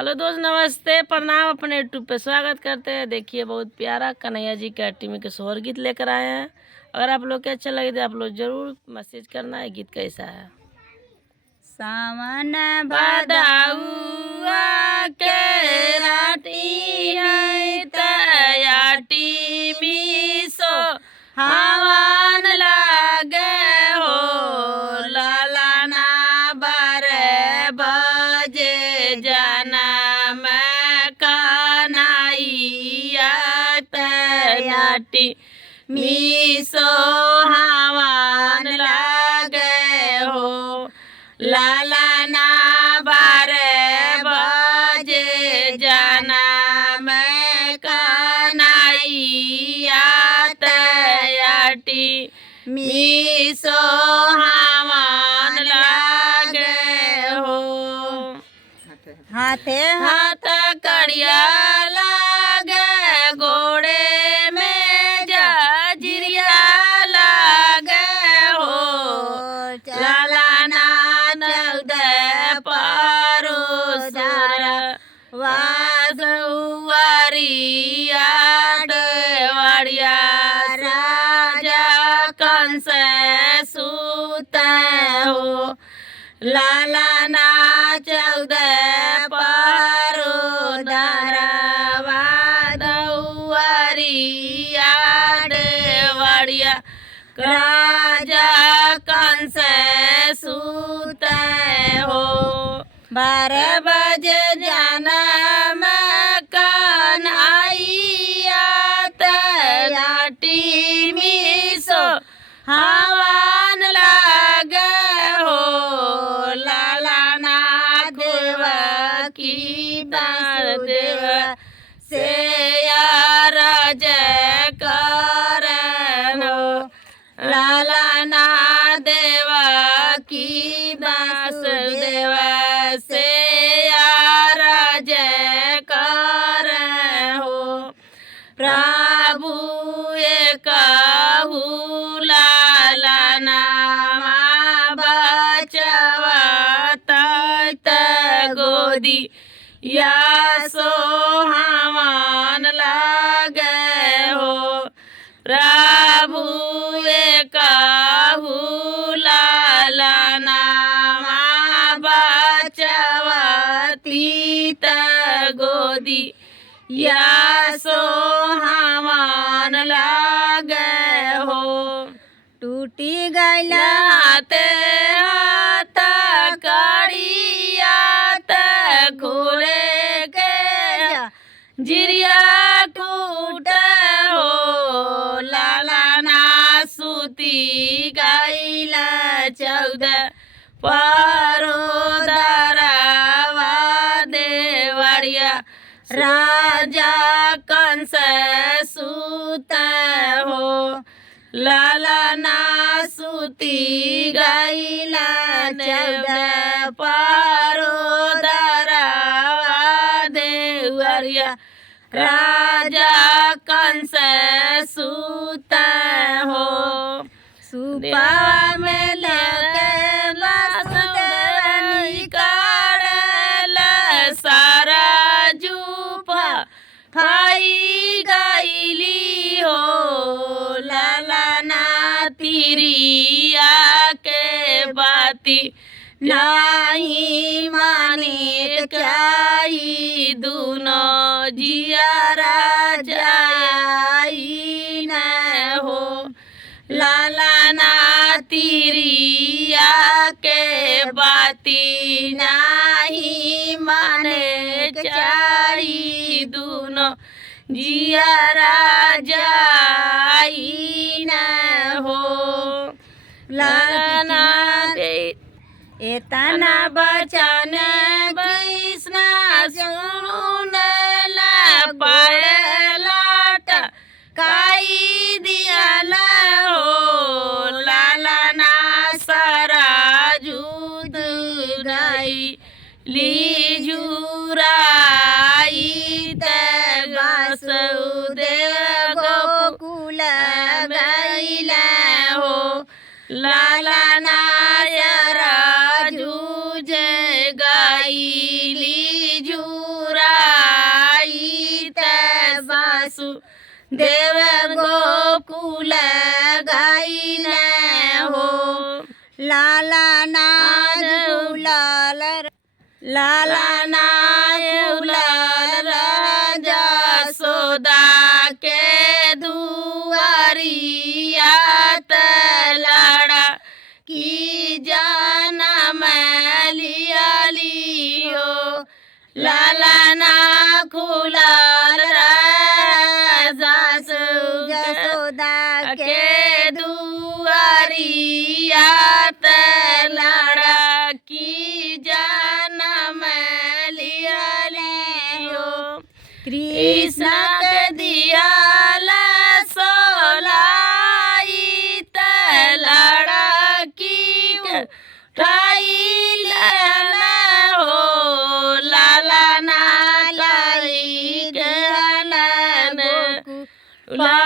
Hello दोस्त, नमस्ते, प्रणाम। अपने यूट्यूब पे स्वागत करते हैं। देखिए, बहुत प्यारा कन्हैया जी का टीमी के सोहर गीत लेकर आए हैं। अगर आप लोग के अच्छा लगे तो आप लोग जरूर मैसेज करना है। गीत कैसा है? सावन बदाउआ के राती है तयाटी मिसो हवन लागे हो लालाना बारे बजे जाना मैं कनाइया तयाटी मिसो हवन लागे हो लालाना बारे बजे जाना मैं कनाइया तयाटी मिसो हवन लागे हो। हाथे हाथ कड़िया लागे गोड़े में जजिरिया लागे हो लालाना नगदे परोसर वासुवरिया डेवड़िया राजा कंस सूते हो लालाना चौदह पारो दरवा दौवरिया डेवड़िया राजा कंस सूते हो 12 बजे जाना मैं कन्हैया तयाटी मिसो हवन लागे हो लालाना देवा की देव से राज करन हो लालाना देवा की दास देव से राज कर हो प्रभु कहू लालाना बचवत गोदी या सो हवन लागे हो प्रभु कहू लालाना बचवती गोदी या सो हवन लागे हो टूटी गैला हाथे हाथ कड़िया खुले के जिरिया टूट हो लालाना सूती गैला 14 पारो दरवा देवड़िया राजा कंस सूते हो लालाना सूती गैला 14 पारो दरवा देवड़िया राजा कंस सूते हो सुपा में लगे लसदेवनी काढ़ल सारा जूफा फाई गईली हो लालाना तिरिया के बाती नहीं माने चाही दोनों जियारा जाई न हो लालाना तिरिया के बाती नहीं माने चाही दोनों जियारा जाई न हो लालाना एतना बचन बैसना सुन पाए लाट काई दियाला हो लालाना सारा जूद गई लीजुराई वासुदेव गोकुल गईला हो लालाना राजू जय देव गोकुल गाइन हो लाला नाज गुलाल लाला नाज गुलाल राजा सोदा के दुआरिया तलड़ा की जाना मैं लिया लियो लाला ना खुलाल राजा जसोदा के दुआरिया तलड़ा की जाना मैं लिया लियो कृष्ण के दिया सोलाई तलड़ा की उठाई लेना हो लाला ना लाई गलन ला